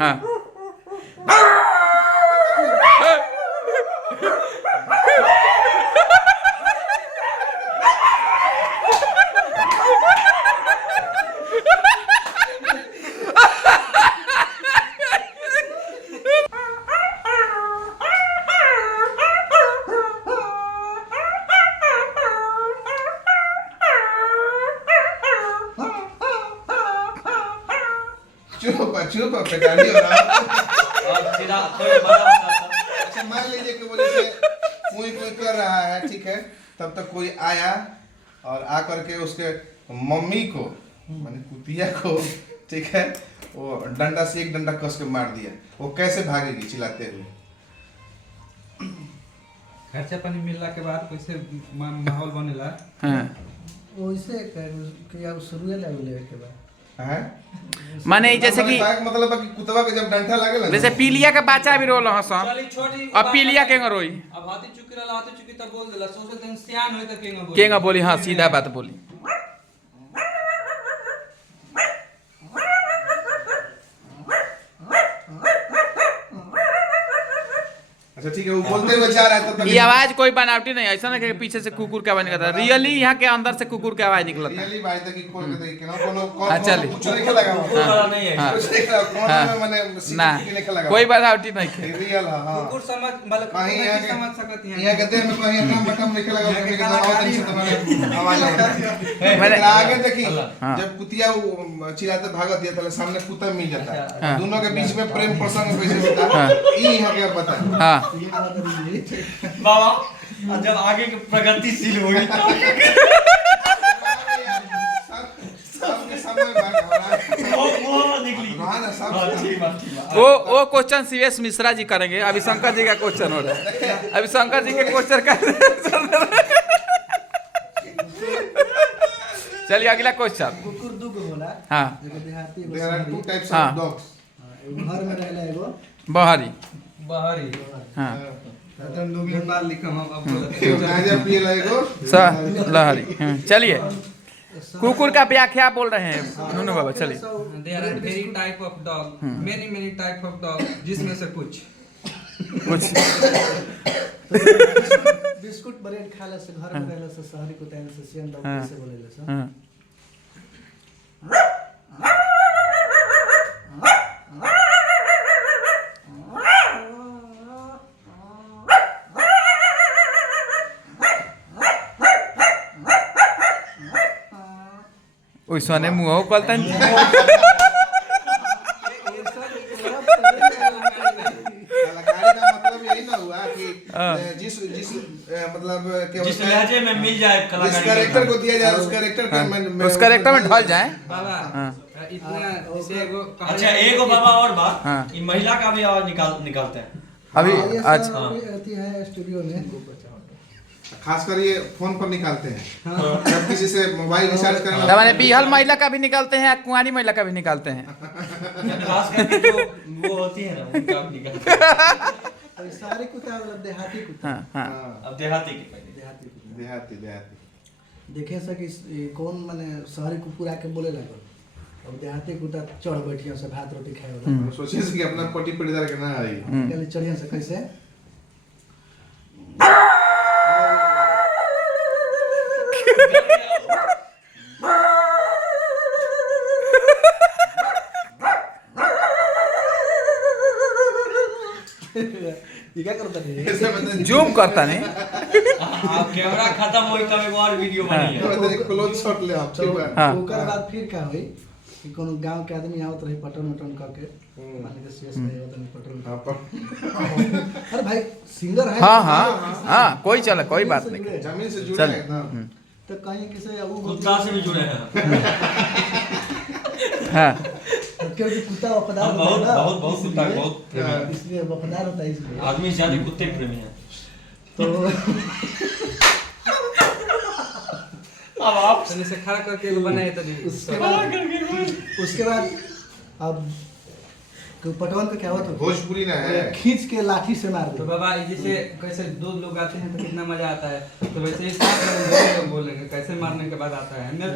हाँ चुप पेटारी हो रहा और सीधा थोड़ा बड़ा होता था। अच्छा मान लीजिए कि वो जैसे कोई कर रहा है, ठीक है, तब तक कोई आया और आकर के उसके मम्मी को माने कुतिया को, ठीक है, वो डंडा से एक डंडा कस के मार दिया, वो कैसे भागेगी चिल्लाते हुए? खर्चा पानी मिलला के बाद कैसे माहौल बनेला? हाँ वैसे क्या शुरू लेवे के बाद हैं? माने जैसे कि मतलब कि कुतवा के जब डंडा लागेला, जैसे पीलिया के बच्चा भी रोल हसन चली छोटी अब पीलिया के रोई अब हाथी चुकी रहला, हाथी चुकी तब बोल देला, सोचे दिन सियान होई त केंगा बोली, केंगा बोली। हाँ सीधा बात बोली। अच्छा ठीक है, वो बोलते हुए जा रहा है तब ये आवाज कोई बनावटी नहीं, ऐसा ना कि पीछे से कुकुर के आवाज निकलता, रियली यहाँ के अंदर से कुकुर के आवाज निकलता है। रियली बात है कि खोल के देखी ना कोनो हाँ, चलिए। कुछ नहीं लगा कुकुर वाला नहीं है। हाँ। कुछ नहीं लगा कोनो में माने ना सीटी नहीं लगा कोई बनावटी नहीं है। रियल हां कुकुर समझ मतलब कहीं कुकुर यहाँ नहीं के समझ सकत यहाँ कहते हैं कहीं एकदम बटन नहीं लगा, यहाँ के कभी आवाज नहीं सुनता आवाज आता है। मैंने- आगे देखी हाँ। जब कुतिया चिल्लाते भागत दिया पहले सामने कुत्ता मिल जाता है, हाँ। दोनों के बीच में प्रेम प्रसंग कैसे होता हाँ। है ये यहाँ के पता है। हाँ बाबा और जब आगे की प्रगतिशील होगी सबके सामने वो निकली। हाँ ना, सब हाँ, ठीक बात, ठीक बात। वो क्वेश्चन सीएस मिश्रा जी करेंगे, अभी शंकर जी का क्वेश्चन हो रहा है, अभी शंकर जी के क्वेश्चन का चलिए अगला क्वेश्चन। कुकुर दू गो होला। हाँ एगो देहाती एगो There are शहरी। two types हाँ। of dogs. एगो घर में रहेला एगो बहरी। बाहरी हाँ तो लोग नेपाल लिखम अब एगो गांजा पिएला एगो लहरी। चलिए कुकुर का व्याख्या बोल रहे हैं नूनू बाबा, चलिए। There are very type of dog, many many type of dog, जिसमें से कुछ कुछ बिस्कुट ब्रेड खाला से घर में रहेला से शहरी कुत्ता से सियन डॉग हाँ। कैसे बोलेला से। हाँ ओइसने मुंह कलतन। कलाकारी का मतलब यही ना हुआ कि जिस जिस मतलब क्या जिस होता है, लहजे में मिल जाए जिस कलाकारी कैरेक्टर को दिया जाए उस कैरेक्टर का उस कैरेक्टर में ढल जाए। बाबा हाँ। इतना जैसे एगो अच्छा एगो बाबा और बात, हाँ। ये महिला का भी आवाज निकालते हैं। अभी ये आज सब अभी अथी है स्टूडियो में। खासकर ये फोन पर निकालते हैं जब किसी से मोबाइल रिचार्ज करना मैंने बिहल महिला का भी निकालते हैं, कुंवारी महिला का भी निकालते हैं। खास करके जो वो होती है ना उनका भी निकालते हैं। और सारे कुत्ता मतलब देहाती कुत्ता। हाँ हाँ हाँ, अब देहाती की पहले देहाती कुत्ता। देहाती देहाती देखे से कि कौन माने शहरी कुकुर आके बोले लागल, अब देहाती कुत्ता चढ़ बैठिया से भात रोटी खाए वाला। सोचे से कि अपना पट्टी पटीदार के ना आई कहले चढ़िया से कैसे ये क्या करता है? ऐसे मतलब जूम करता नहीं। अब कैमरा खत्म होई तब एक और वीडियो बनी है। मतलब क्लोज शॉट ले आप, ठीक है। हाँ। ओकर बाद फिर का होई कि कोनो गांव के आदमी आवत रही पटन उटन करके मान के सीएस नहीं आवत नहीं पटन। हाँ, पर अरे भाई सिंगर है। हाँ हाँ हाँ कोई चले, कोई बात नहीं। जमीन से जुड़े चल। हैं एकदम। तो कहीं किसी वो कुत्ता से भी जुड़े हैं। हाँ क्योंकि कुत्ता वफादार हम होता है बहुत ना, बहुत बहुत कुत्ता इसलिए- बहुत प्रेमी हैं। इसलिए वफादार होता है इसलिए। आदमी से ज्यादा कुत्ते प्रेमी हैं। तो अब आप तनी से खड़ा करके एगो बनाए तनी उसके बाद अब पटवन पे क्या हुआ था, भोजपुरी ना है। खींच के लाठी से मार तो दो। बाबा ये जैसे कैसे दो लोग आते हैं तो कितना मजा आता है, तो वैसे ही सात लोग बोलेंगे कैसे मारने के बाद आता है। मेरे तो